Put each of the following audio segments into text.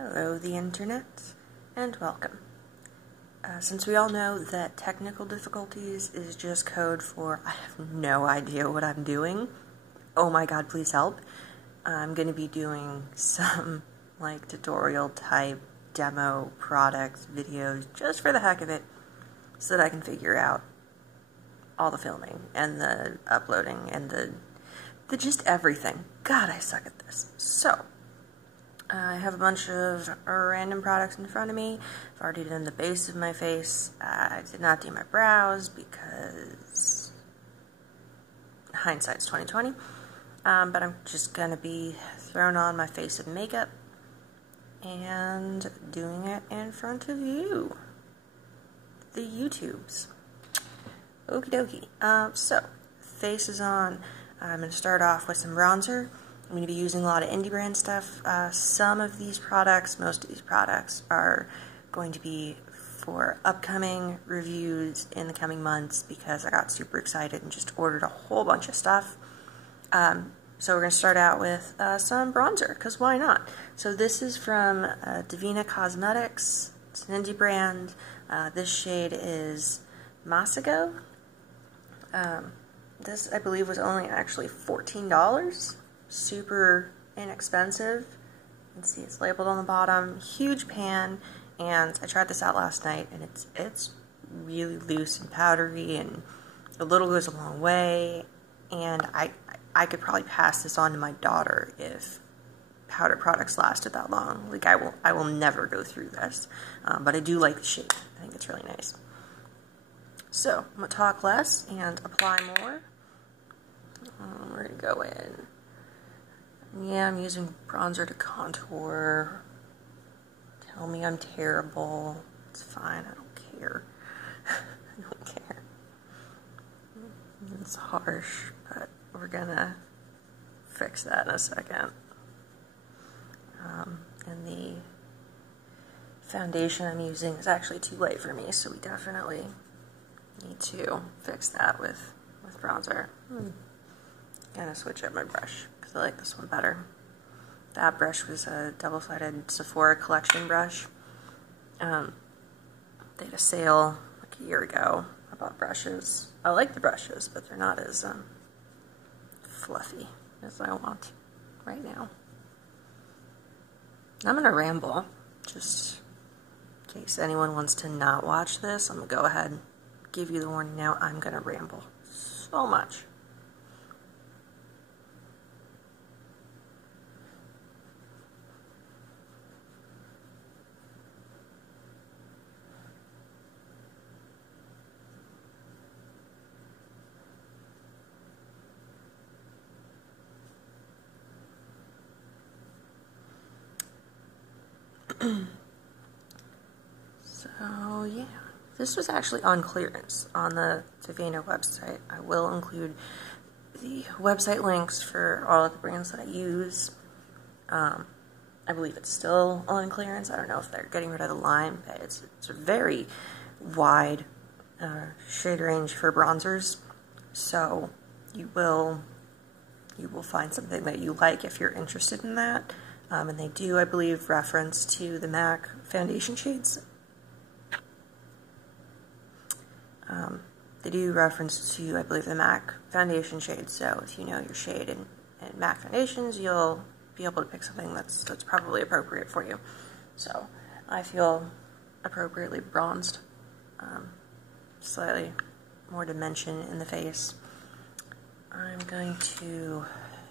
Hello, the internet, and welcome. Since we all know that technical difficulties is just code for I have no idea what I'm doing, oh my god, please help. I'm going to be doing some tutorial type demo products videos just for the heck of it so that I can figure out all the filming and the uploading and the just everything. God, I suck at this. So, I have a bunch of random products in front of me. I've already done the base of my face. I did not do my brows because hindsight's 20/20. But I'm just going to be throwing on my face of makeup and doing it in front of you, the YouTubes. Okie dokie. So, face is on. I'm going to start off with some bronzer. I'm going to be using a lot of indie brand stuff. Some of these products, most of these products, are going to be for upcoming reviews in the coming months because I got super excited and just ordered a whole bunch of stuff. So we're going to start out with some bronzer, because why not? So this is from Devinah Cosmetics. It's an indie brand. This shade is Masago. This, I believe, was only actually $14. Super inexpensive. You can see it's labeled on the bottom. Huge pan, and I tried this out last night, and it's really loose and powdery, and a little goes a long way. And I could probably pass this on to my daughter if powder products lasted that long. Like I will never go through this, but I do like the shade. I think it's really nice. So I'm gonna talk less and apply more. We're gonna go in. Yeah, I'm using bronzer to contour. Tell me I'm terrible. It's fine, I don't care. I don't care. It's harsh, but we're gonna fix that in a second. And the foundation I'm using is actually too light for me, so we definitely need to fix that with bronzer. I'm gonna switch up my brush, because I like this one better. That brush was a double-sided Sephora collection brush. They had a sale like a year ago. I bought brushes. I like the brushes, but they're not as fluffy as I want right now. I'm gonna ramble, just in case anyone wants to not watch this. I'm gonna go ahead and give you the warning now. I'm gonna ramble so much. So yeah, this was actually on clearance on the Devinah website. I will include the website links for all of the brands that I use. I believe it's still on clearance. I don't know if they're getting rid of the line, but it's a very wide shade range for bronzers. So you will find something that you like if you're interested in that. And they do, I believe, reference to the MAC foundation shades. They do reference to, I believe, the MAC foundation shades. So if you know your shade in MAC foundations, you'll be able to pick something that's probably appropriate for you. So I feel appropriately bronzed. Slightly more dimension in the face. I'm going to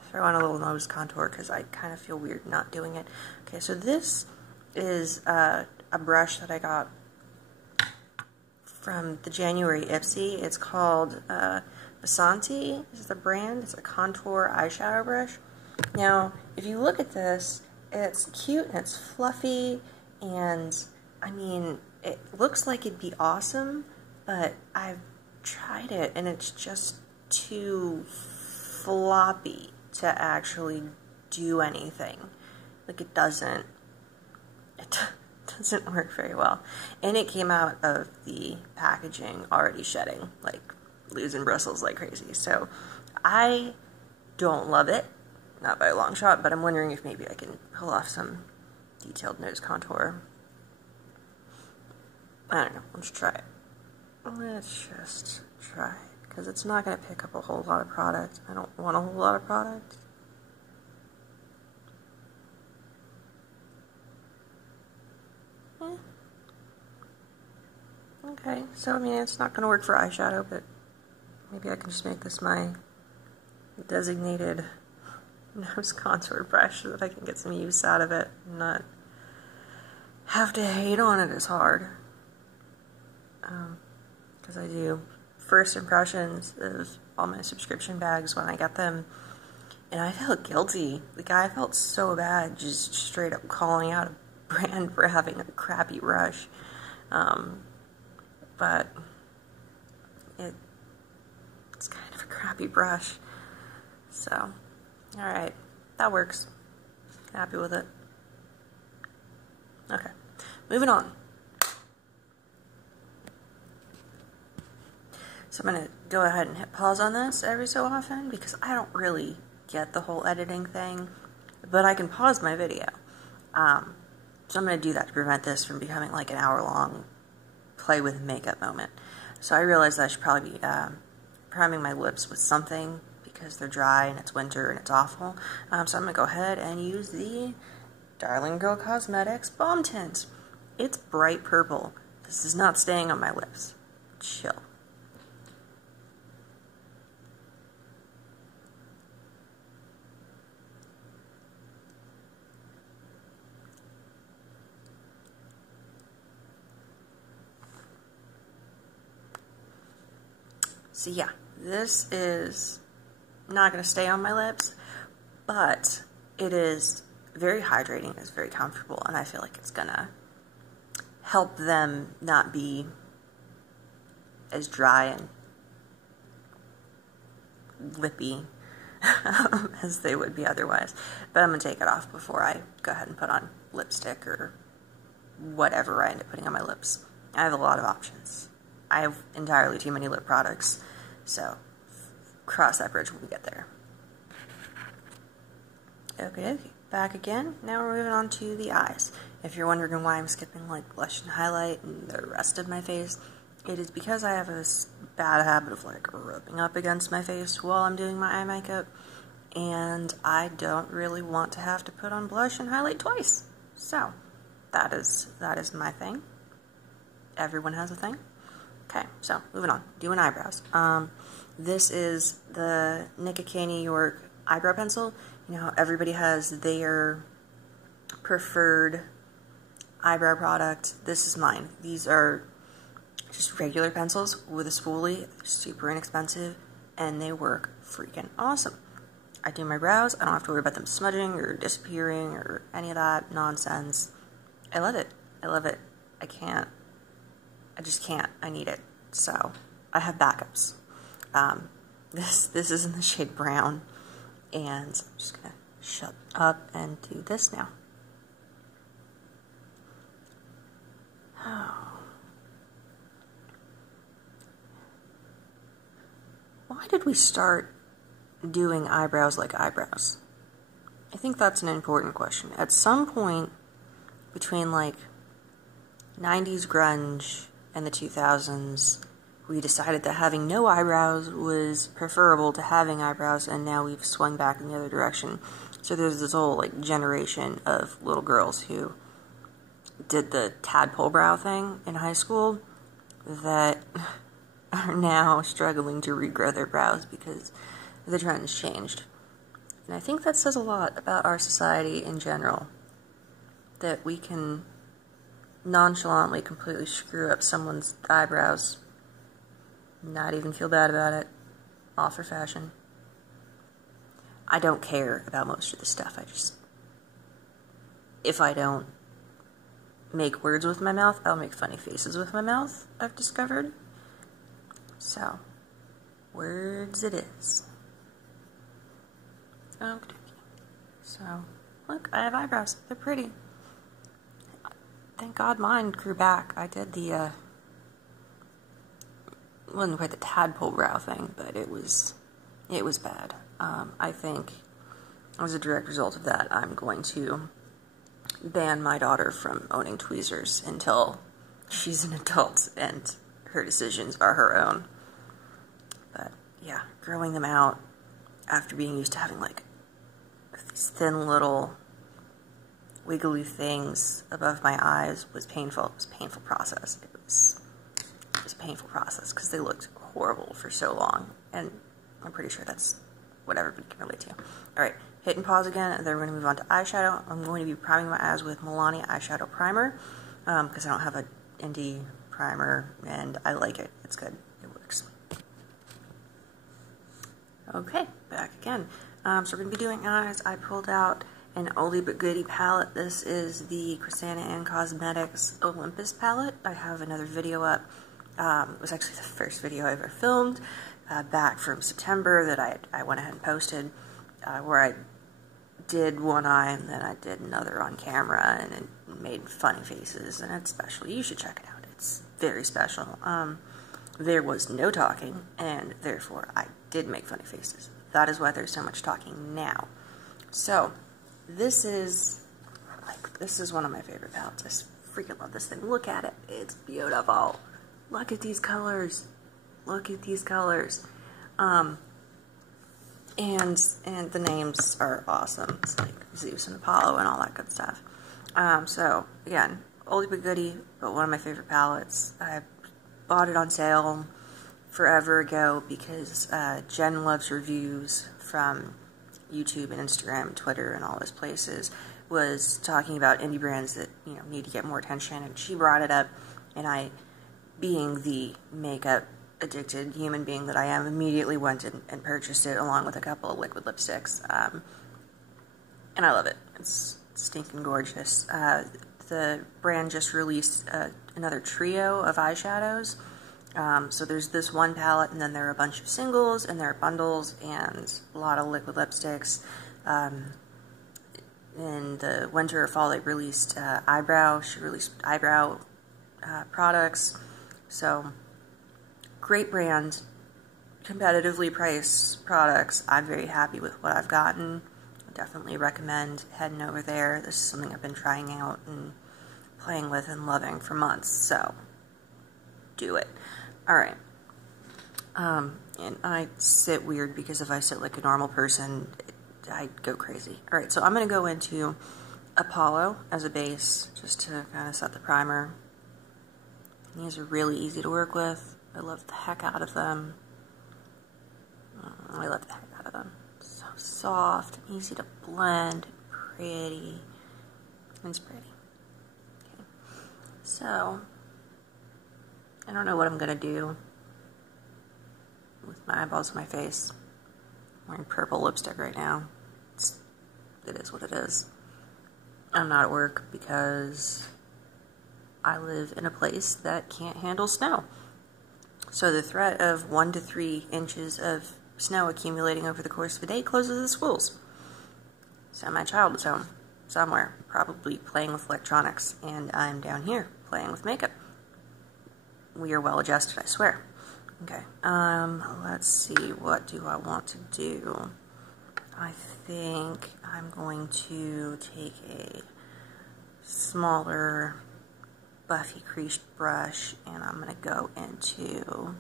throw on a little nose contour because I kind of feel weird not doing it. Okay, so this is a brush that I got from the January Ipsy. It's called Basanti is the brand. It's a contour eyeshadow brush. Now, if you look at this, it's cute and it's fluffy, and I mean, it looks like it'd be awesome, but I've tried it and it's just too floppy to actually do anything. Like it doesn't work very well. And it came out of the packaging already shedding, like losing bristles like crazy. So I don't love it, not by a long shot, but I'm wondering if maybe I can pull off some detailed nose contour. I don't know. Let's try it. Let's just try it, because it's not going to pick up a whole lot of product. I don't want a whole lot of product. Okay, so I mean, it's not going to work for eyeshadow, but maybe I can just make this my designated nose contour brush so that I can get some use out of it and not have to hate on it as hard. Because I do first impressions of all my subscription bags when I get them, and I felt guilty. Like, I felt so bad just straight up calling out a brand for having a crappy brush. But it's kind of a crappy brush. So, alright, that works. Happy with it. Okay, moving on. So I'm going to go ahead and hit pause on this every so often, because I don't really get the whole editing thing, but I can pause my video. So I'm going to do that to prevent this from becoming like an hour-long play with makeup moment. So I realized that I should probably be priming my lips with something, because they're dry and it's winter and it's awful. So I'm going to go ahead and use the Darling Girl Cosmetics Balm Tint. It's bright purple. This is not staying on my lips. Chill. So yeah, this is not going to stay on my lips, but it is very hydrating, it's very comfortable, and I feel like it's going to help them not be as dry and lippy as they would be otherwise. But I'm going to take it off before I go ahead and put on lipstick or whatever I end up putting on my lips. I have a lot of options. I have entirely too many lip products, so cross that bridge when we get there. Okay, back again. Now we're moving on to the eyes. If you're wondering why I'm skipping like blush and highlight and the rest of my face, it is because I have a bad habit of like rubbing up against my face while I'm doing my eye makeup, and I don't really want to have to put on blush and highlight twice. So that is my thing. Everyone has a thing. Okay, so moving on. Doing eyebrows. This is the Nicka New York eyebrow pencil. You know how everybody has their preferred eyebrow product. This is mine. These are just regular pencils with a spoolie. They're super inexpensive, and they work freaking awesome. I do my brows. I don't have to worry about them smudging or disappearing or any of that nonsense. I love it. I love it. I just can't. I need it. So I have backups. This is in the shade brown, and I'm just gonna shut up and do this now. Why did we start doing eyebrows like eyebrows? I think that's an important question. At some point between like 90s grunge and the 2000s, we decided that having no eyebrows was preferable to having eyebrows, and now we've swung back in the other direction. So there's this whole like generation of little girls who did the tadpole brow thing in high school that are now struggling to regrow their brows because the trend's changed. And I think that says a lot about our society in general, that we can nonchalantly completely screw up someone's eyebrows, not even feel bad about it, all for fashion. I don't care about most of the stuff. If I don't make words with my mouth, I'll make funny faces with my mouth, I've discovered. So, words it is. Okay. So, look, I have eyebrows. They're pretty. Thank God mine grew back. I did the, wasn't quite the tadpole brow thing, but it was bad. I think as a direct result of that, I'm going to ban my daughter from owning tweezers until she's an adult and her decisions are her own. But yeah, growing them out after being used to having like these thin little wiggly things above my eyes was painful. It was a painful process. It was a painful process because they looked horrible for so long, and I'm pretty sure that's what everybody can relate to. Alright, hit and pause again, and then we're going to move on to eyeshadow. I'm going to be priming my eyes with Milani eyeshadow primer because I don't have a indie primer, and I like it. It's good. It works. Okay, back again. So we're going to be doing eyes. I pulled out an oldie but goodie palette. This is the Krisanna and Cosmetics Olympus palette. I have another video up. It was actually the first video I ever filmed back from September that I went ahead and posted where I did one eye and then I did another on camera and it made funny faces, and it's special. You should check it out. It's very special. There was no talking, and therefore I did make funny faces. That is why there's so much talking now. So this is one of my favorite palettes. I freaking love this thing. Look at it. It's beautiful. Look at these colors. Look at these colors. And the names are awesome. It's like Zeus and Apollo and all that good stuff. So again, oldie but goodie, but one of my favorite palettes. I bought it on sale forever ago because Jen Loves Reviews from YouTube and Instagram, Twitter, and all those places was talking about indie brands that, you know, need to get more attention, and she brought it up, and I, being the makeup addicted human being that I am, immediately went and purchased it along with a couple of liquid lipsticks, and I love it. It's stinking gorgeous. The brand just released another trio of eyeshadows. So there's this one palette, and then there are a bunch of singles, and there are bundles, and a lot of liquid lipsticks. In the winter or fall, they released Eyebrow. She released Eyebrow products. So, great brand, competitively priced products. I'm very happy with what I've gotten. I definitely recommend heading over there. This is something I've been trying out and playing with and loving for months, so do it. Alright. And I sit weird because if I sit like a normal person, I go crazy. Alright, so I'm going to go into Apollo as a base, just to kind of set the primer. These are really easy to work with. I love the heck out of them. I love the heck out of them. So soft, easy to blend, pretty. It's pretty. Okay. So, I don't know what I'm going to do with my eyeballs on my face. I'm wearing purple lipstick right now. It is what it is. I'm not at work because I live in a place that can't handle snow. So the threat of 1 to 3 inches of snow accumulating over the course of a day closes the schools. So my child is home somewhere, probably playing with electronics, and I'm down here playing with makeup. We are well adjusted, I swear. Okay, let's see, what do I want to do? I think I'm going to take a smaller, buffy creased brush, and I'm going to go into,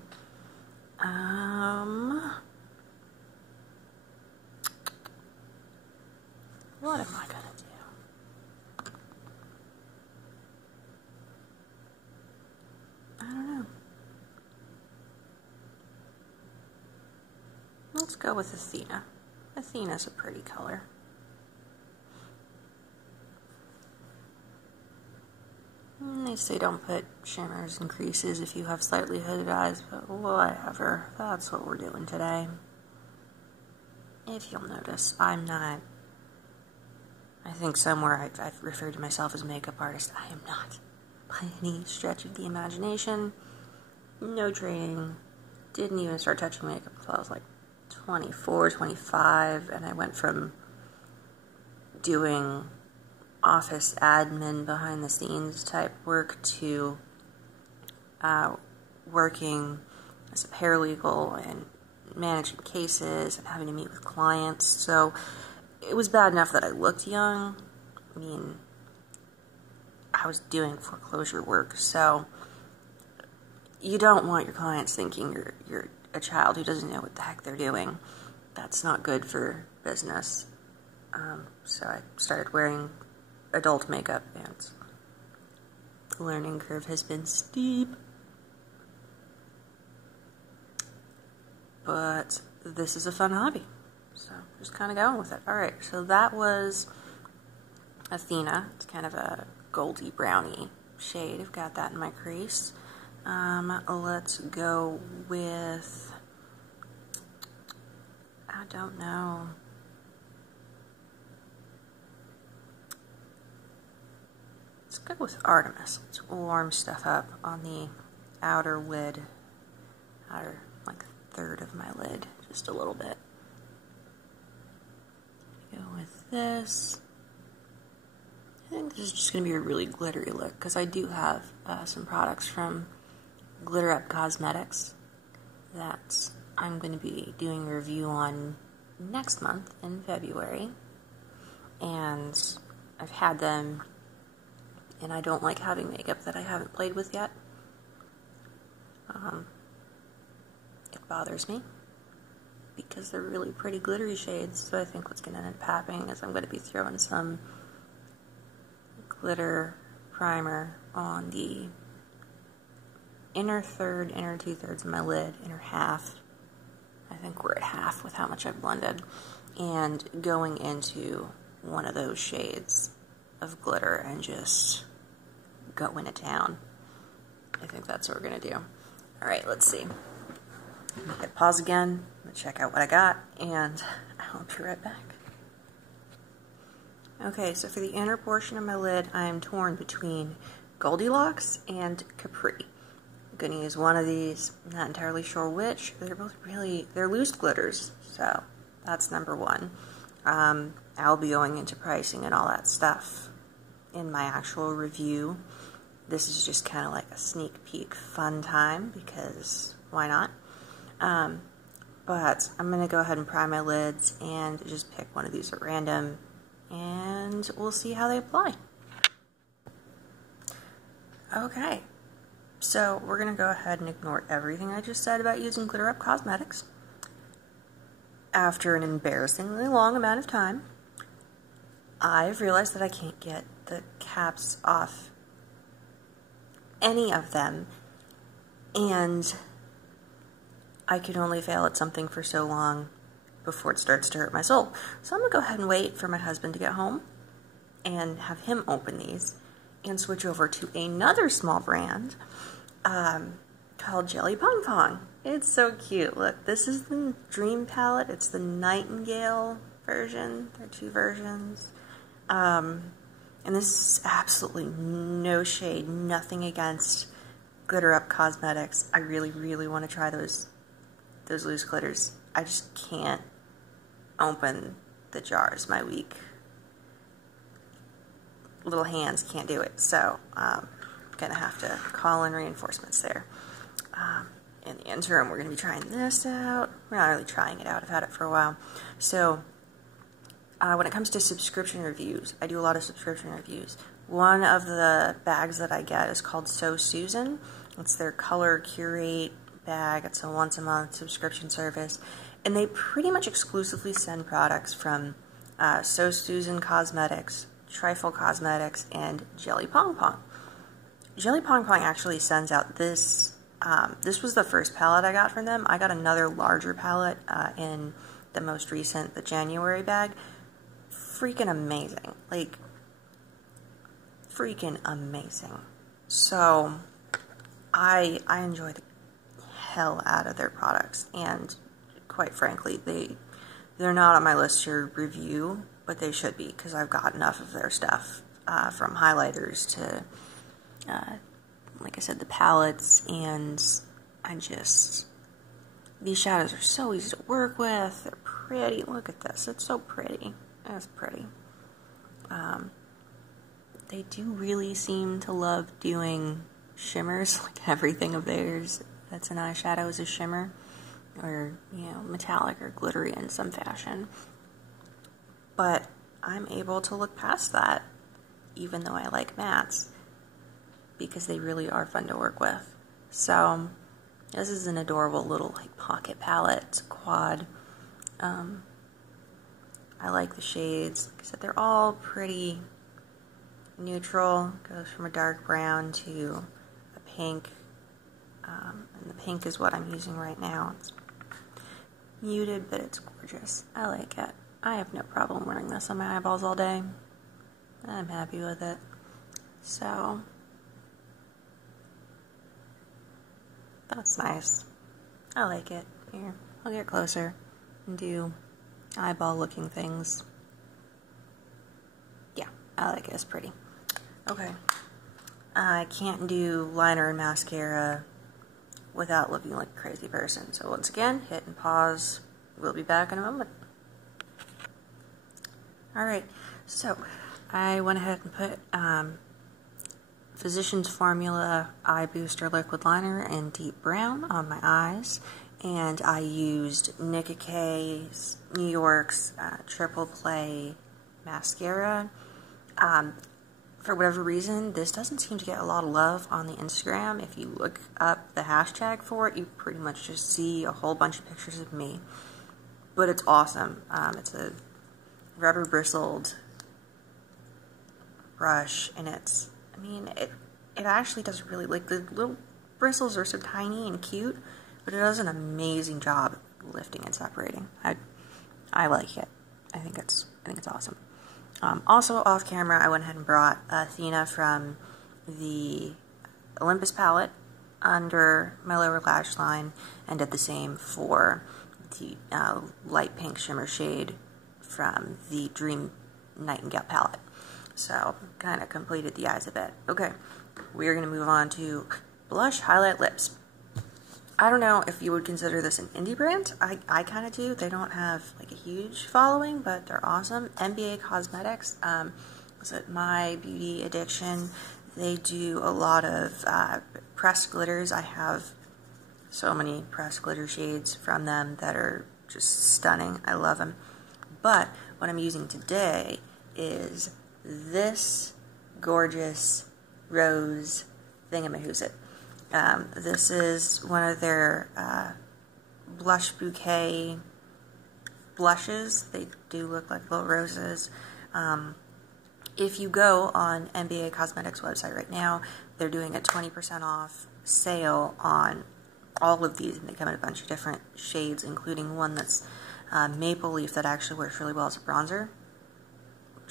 what am I going to do? I don't know. Let's go with Athena. Athena's a pretty color. They say don't put shimmers and creases if you have slightly hooded eyes, but whatever. That's what we're doing today. If you'll notice, I'm not... I think somewhere I've referred to myself as a makeup artist. I am not. By any stretch of the imagination. No training. Didn't even start touching makeup until I was like 24, 25, and I went from doing office admin behind the scenes type work to working as a paralegal and managing cases and having to meet with clients. So it was bad enough that I looked young. I mean, I was doing foreclosure work, so you don't want your clients thinking you're a child who doesn't know what the heck they're doing. That's not good for business. So I started wearing adult makeup, and the learning curve has been steep. But this is a fun hobby, so just kind of going with it. Alright, so that was Athena. It's kind of a goldy brownie shade. I've got that in my crease. Let's go with, I don't know. Let's go with Artemis. Let's warm stuff up on the outer lid, outer like third of my lid, just a little bit. Go with this. I think this is just going to be a really glittery look, because I do have some products from Glitter Up Cosmetics that I'm going to be doing a review on next month in February, and I've had them, and I don't like having makeup that I haven't played with yet. It bothers me because they're really pretty glittery shades, so I think what's going to end up happening is I'm going to be throwing some glitter primer on the inner third, inner 2/3 of my lid, inner half. I think we're at half with how much I've blended, and going into one of those shades of glitter and just going to town. I think that's what we're going to do. Alright, let's see. Hit pause again, I'm going to check out what I got, and I'll be right back. Okay, so for the inner portion of my lid, I am torn between Goldilocks and Capri. I'm going to use one of these, I'm not entirely sure which. They're both really, they're loose glitters, so that's number one. I'll be going into pricing and all that stuff in my actual review. This is just kind of like a sneak peek fun time, because why not? But I'm going to go ahead and prime my lids and just pick one of these at random, and we'll see how they apply. Okay, so we're going to go ahead and ignore everything I just said about using Glitter Up Cosmetics. After an embarrassingly long amount of time, I've realized that I can't get the caps off any of them, and I can only fail at something for so long before it starts to hurt my soul. So I'm going to go ahead and wait for my husband to get home and have him open these and switch over to another small brand called Jelly Pong Pong. It's so cute. Look, this is the Dream Palette. It's the Nightingale version. There are two versions. And this is absolutely no shade, nothing against Glitter Up Cosmetics. I really, really want to try those loose glitters. I just can't open the jars. My weak little hands can't do it. So I'm going to have to call in reinforcements there. In the interim, we're going to be trying this out. We're not really trying it out. I've had it for a while. So when it comes to subscription reviews, I do a lot of subscription reviews. One of the bags that I get is called So Susan. It's their Color Curate bag. It's a once-a-month subscription service. And they pretty much exclusively send products from So Susan Cosmetics, Trifle Cosmetics, and Jelly Pong Pong. Jelly Pong Pong actually sends out this. This was the first palette I got from them. I got another larger palette in the most recent, the January bag. Freaking amazing. Like, freaking amazing. So, I enjoy the hell out of their products, and quite frankly, they're not on my list to review, but they should be, because I've got enough of their stuff, from highlighters to, like I said, the palettes, and these shadows are so easy to work with. They're pretty. Look at this. It's so pretty. It's pretty. They do really seem to love doing shimmers. Like everything of theirs that's an eyeshadow is a shimmer, or, you know, metallic or glittery in some fashion. But I'm able to look past that, even though I like mattes. because they really are fun to work with. So this is an adorable little like pocket palette. It's a quad. I like the shades. Like I said, they're all pretty neutral. Goes from a dark brown to a pink. And the pink is what I'm using right now. It's muted, but it's gorgeous. I like it. I have no problem wearing this on my eyeballs all day. I'm happy with it. So that's nice. I like it. Here, I'll get closer and do eyeball looking things. Yeah, I like it. It's pretty. Okay. I can't do liner and mascara without looking like a crazy person. So once again, hit and pause. We'll be back in a moment. Alright, so I went ahead and put Physicians Formula Eye Booster Liquid Liner in deep brown on my eyes. And I used Nicka New York's Triple Play Mascara. For whatever reason, this doesn't seem to get a lot of love on the Instagram. If you look up the hashtag for it, you pretty much just see a whole bunch of pictures of me. But it's awesome. It's a rubber bristled brush, and it's, I mean, it actually does really, like, the little bristles are so tiny and cute, but it does an amazing job lifting and separating. I like it. I think it's awesome. Also off camera, I went ahead and brought Athena from the Olympus palette under my lower lash line, and did the same for the light pink shimmer shade from the Dream Nightingale palette. So, kind of completed the eyes a bit. Okay, we're going to move on to blush, highlight, lips. I don't know if you would consider this an indie brand. I kind of do. They don't have like a huge following, but they're awesome. M.B.A. Cosmetics, was it My Beauty Addiction? They do a lot of pressed glitters. I have so many pressed glitter shades from them that are just stunning. I love them. But what I'm using today is this gorgeous rose thingamahoosit. This is one of their blush bouquet blushes. They do look like little roses. If you go on M.B.A. Cosmetics website right now, they're doing a 20% off sale on all of these, and they come in a bunch of different shades, including one that's maple leaf that actually works really well as a bronzer.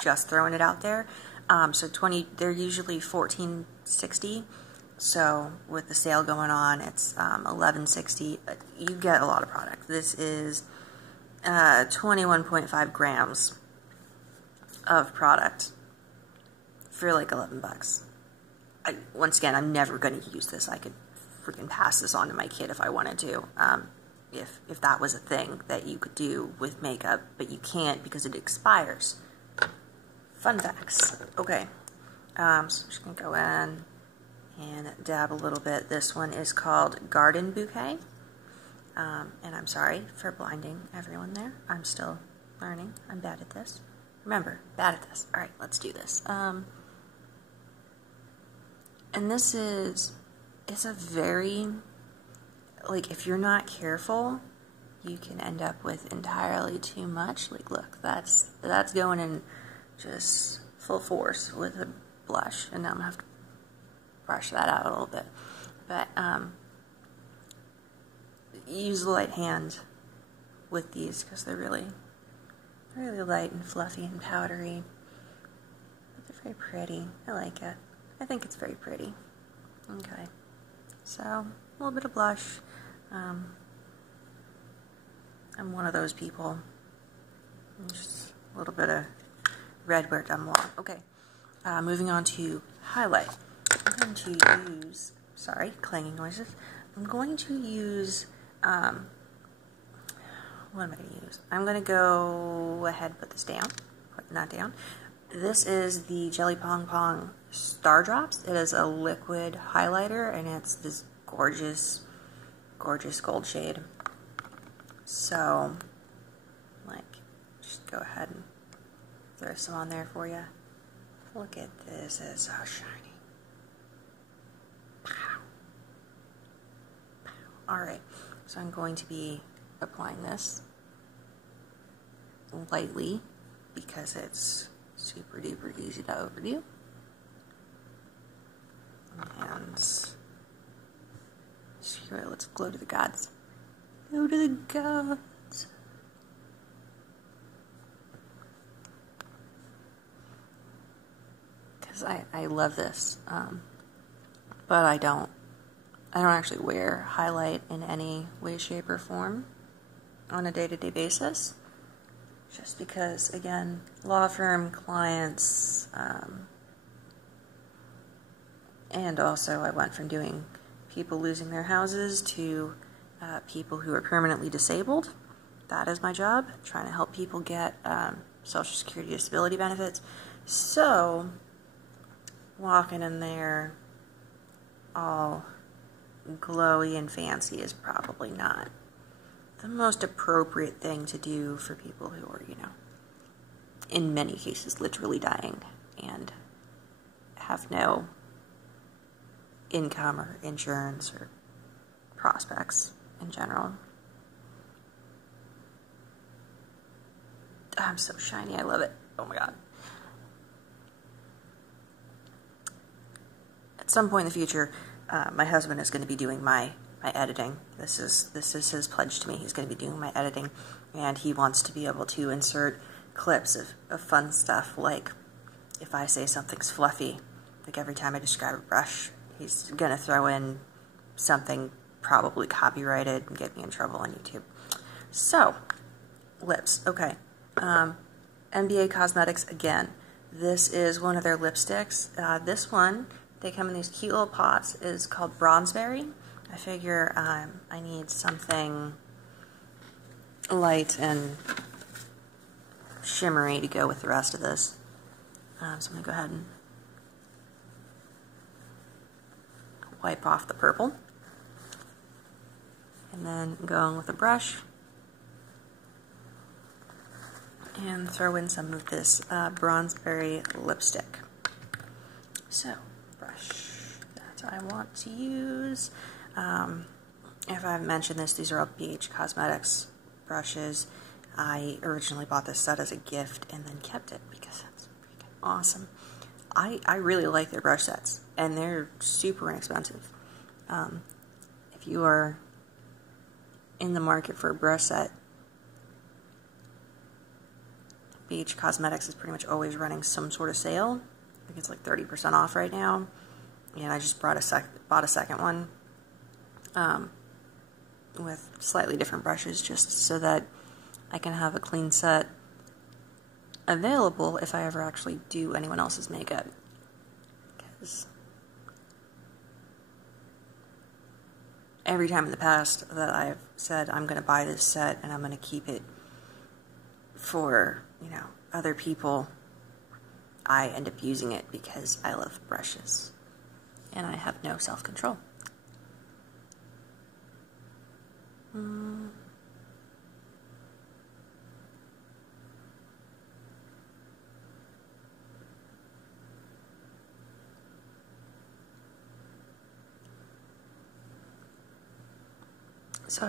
Just throwing it out there. So they're usually $14.60. So with the sale going on, it's $11.60. You get a lot of product. This is 21.5 grams of product for like $11. Once again, I'm never going to use this. I could freaking pass this on to my kid if I wanted to. If that was a thing that you could do with makeup, but you can't because it expires. Fun facts. Okay, so I'm just going to go in and dab a little bit. This one is called Garden Bouquet. And I'm sorry for blinding everyone there. I'm still learning. I'm bad at this. Remember, bad at this. Alright, let's do this. And this is, it's a very, like, if you're not careful, you can end up with entirely too much. Like, look, that's going in just full force with a blush. And now I'm going to have to brush that out a little bit. But, use the light hand with these because they're really light and fluffy and powdery. But they're very pretty. I like it. I think it's very pretty. Okay. So, a little bit of blush. I'm one of those people. Just a little bit of red where it doesn't belong. Okay. Moving on to highlight. I'm going to use, sorry, clanging noises. I'm going to use, what am I going to use? I'm going to go ahead and put this down. Put that down. This is the Jelly Pong Star Drops. It is a liquid highlighter, and it's this gorgeous, gorgeous gold shade. So, like, just go ahead and throw some on there for you. Look at this. It's so shiny. Alright, so I'm going to be applying this lightly because it's super duper easy to overdo. And sure, let's glow to the gods. Go to the gods. Because I love this, but I don't actually wear highlight in any way, shape, or form on a day-to-day basis. Just because, again, law firm clients, and also I went from doing people losing their houses to people who are permanently disabled. That is my job, trying to help people get Social Security disability benefits. So, walking in there all glowy and fancy is probably not the most appropriate thing to do for people who are, you know, in many cases literally dying and have no income or insurance or prospects in general. I'm so shiny, I love it. Oh my god. At some point in the future, my husband is going to be doing my editing. This is his pledge to me. He's going to be doing my editing, and he wants to be able to insert clips of fun stuff, like if I say something's fluffy, like every time I describe a brush, he's going to throw in something probably copyrighted and get me in trouble on YouTube. So, lips. Okay. M.B.A. Cosmetics, again. This is one of their lipsticks. This one, they come in these cute little pots, is called Bronzeberry. I figure I need something light and shimmery to go with the rest of this. So I'm going to go ahead and wipe off the purple. And then go in with a brush and throw in some of this Bronzeberry lipstick. So, brush that I want to use. If I haven't mentioned this, these are all BH Cosmetics brushes. I originally bought this set as a gift and then kept it because it's freaking awesome. I really like their brush sets, and they're super inexpensive. If you are in the market for a brush set, BH Cosmetics is pretty much always running some sort of sale. I think it's like 30% off right now. And I just bought a second one with slightly different brushes just so that I can have a clean set available if I ever actually do anyone else's makeup. Because every time in the past that I've said I'm going to buy this set and I'm going to keep it for, you know, other people, I end up using it because I love brushes and I have no self-control. So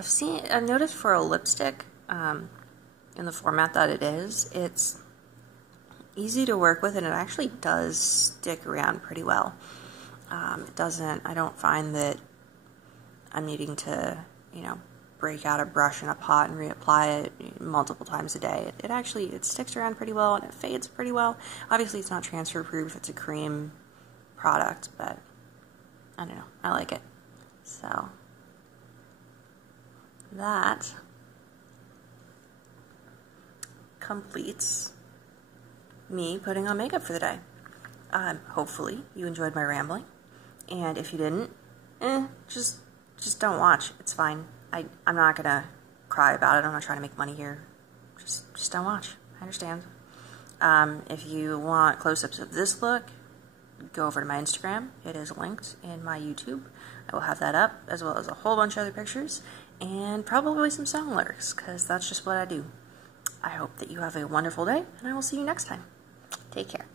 I've noticed for a lipstick, in the format that it is, it's easy to work with and it actually does stick around pretty well. I don't find that I'm needing to, you know, break out a brush in a pot and reapply it multiple times a day. It sticks around pretty well and it fades pretty well. Obviously it's not transfer proof, it's a cream product, but I don't know, I like it. So that completes me putting on makeup for the day. Hopefully you enjoyed my rambling, and if you didn't, just don't watch. It's fine. I'm not gonna cry about it. I'm not trying to make money here. Just don't watch. I understand. If you want close-ups of this look, go over to my Instagram. It is linked in my YouTube. I will have that up, as well as a whole bunch of other pictures, and probably some song lyrics, because that's just what I do. I hope that you have a wonderful day, and I will see you next time. Take care.